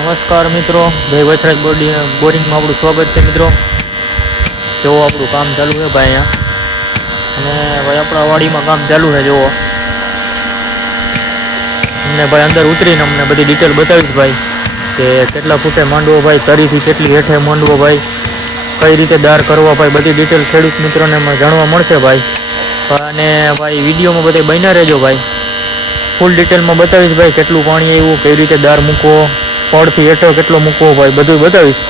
નમસ્કાર મિત્રો, જય વૈસરાજ બોરિંગમાં આપણું સ્વાગત છે મિત્રો. જોવો આપણું કામ ચાલુ છે ભાઈ અહીંયા, અને ભાઈ આપણા વાડીમાં કામ ચાલુ છે જોવો. અમને ભાઈ અંદર ઉતરીને અમને બધી ડિટેલ બતાવીશ ભાઈ, કે કેટલા ફૂટે માંડવો ભાઈ, તરીથી કેટલી હેઠે માંડવો ભાઈ, કઈ રીતે દાર કરવા ભાઈ, બધી ડિટેલ ખેડૂત મિત્રોને જાણવા મળશે ભાઈ. અને ભાઈ વિડીયોમાં બધે બન્યા રહેજો ભાઈ, ફૂલ ડિટેલમાં બતાવીશ ભાઈ, કેટલું પાણી આવ્યું, કઈ રીતે દાર મૂકવો, પડથી હેઠો કેટલો મૂકવો ભાઈ, બધું બતાવીશ.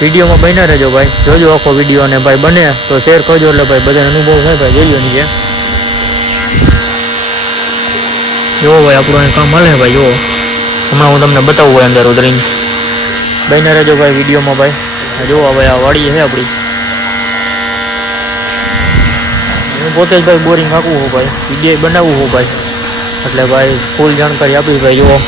વિડીયોમાં બન્યા રહેજો ભાઈ, જોજો આખો વિડીયો, અને ભાઈ બને તો શેર કરજો, એટલે ભાઈ બધાને અનુભવ થાય ભાઈ. જોઈ લો નીચે જોવો ભાઈ, આપણું અહીં કામ મળે ભાઈ. જોવો હમણાં હું તમને બતાવું ભાઈ, અંદર ઉતરીને બન્યા રહેજો ભાઈ વિડીયોમાં ભાઈ. જોવો ભાઈ, આ વાડી છે આપણી. હું પોતે જ ભાઈ બોરિંગ હાંકવું છું ભાઈ, વિડીયો બનાવવું છું ભાઈ, એટલે ભાઈ ફૂલ જાણકારી આપીશ ભાઈ. જુઓ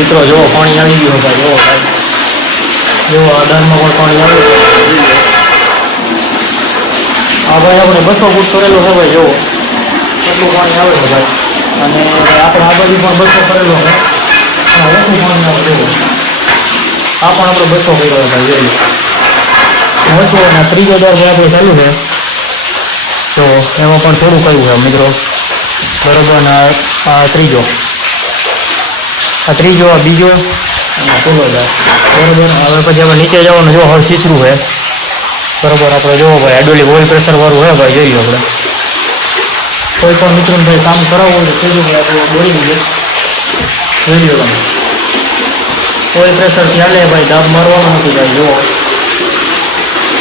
મિત્રો, જોવો પાણી આવી ગયું ભાઈ. જોવો ભાઈ, જોવો આ દારમાં પણ પાણી આવે છે. આ ભાઈ આપણે 200 ફૂટ કરેલો છે ભાઈ. જોવો કેટલું પાણી આવે છે ભાઈ, અને આપણે આ બાજુ પણ 200 કરેલો છે, પણ ઓછું પાણી આવે. જોવો આ પણ આપણે 200 કર્યો છે ભાઈ. જોઈ લો 200, અને ત્રીજો દર ભાઈ આપણે ચાલુ છે. તો એમાં પણ થોડું કર્યું છે મિત્રો, બરોબર. અને આ ત્રીજો, આ ત્રીજો, આ બીજો, અને પૂરો દર, બરોબર. હવે પછી આપણે નીચે જવાનું. જો હવે સીસરું છે, બરોબર. આપણે જોવો ભાઈ, આડોલી ઓઇલ પ્રેશર વાળું છે ભાઈ. જોઈ લો આપણે કોઈ પણ મિત્રોને ભાઈ કામ કરાવવું હોય તો કહેજો ભાઈ, આપણું બોરિંગ છે. જોઈ લો તમે, ઓઇલ પ્રેશરથી હાલે ભાઈ, દાબ મારવાનું નથી ભાઈ. જુઓ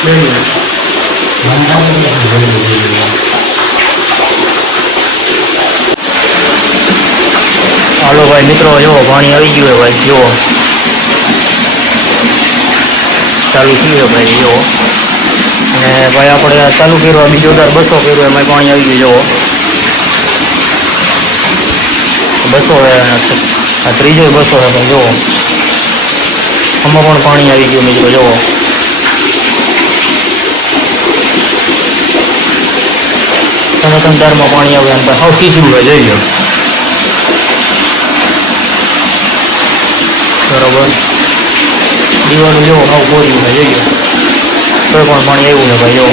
જોઈ લો. હાલો ભાઈ મિત્રો, જુઓ પાણી આવી ગયું હોય ભાઈ. જુઓ ચાલુ થયું છે ભાઈ. જુઓ, અને ભાઈ આપણે આ ચાલુ કર્યો, બીજો દર 200 કર્યો, એમાં પાણી આવી ગયું. જુઓ 200 છે, આ ત્રીજો 200 છે ભાઈ. જુઓ આમાં પણ પાણી આવી ગયું મિત્રો. જુઓ દારમાં પાણી આવે, અને ભાઈ હાવ ખીચડું છે. જોઈ લો બરોબર. દીવાનું જેવો હાવ બોર્યું છે. જોઈ લો કોઈ પણ પાણી આવ્યું છે ભાઈ. જુઓ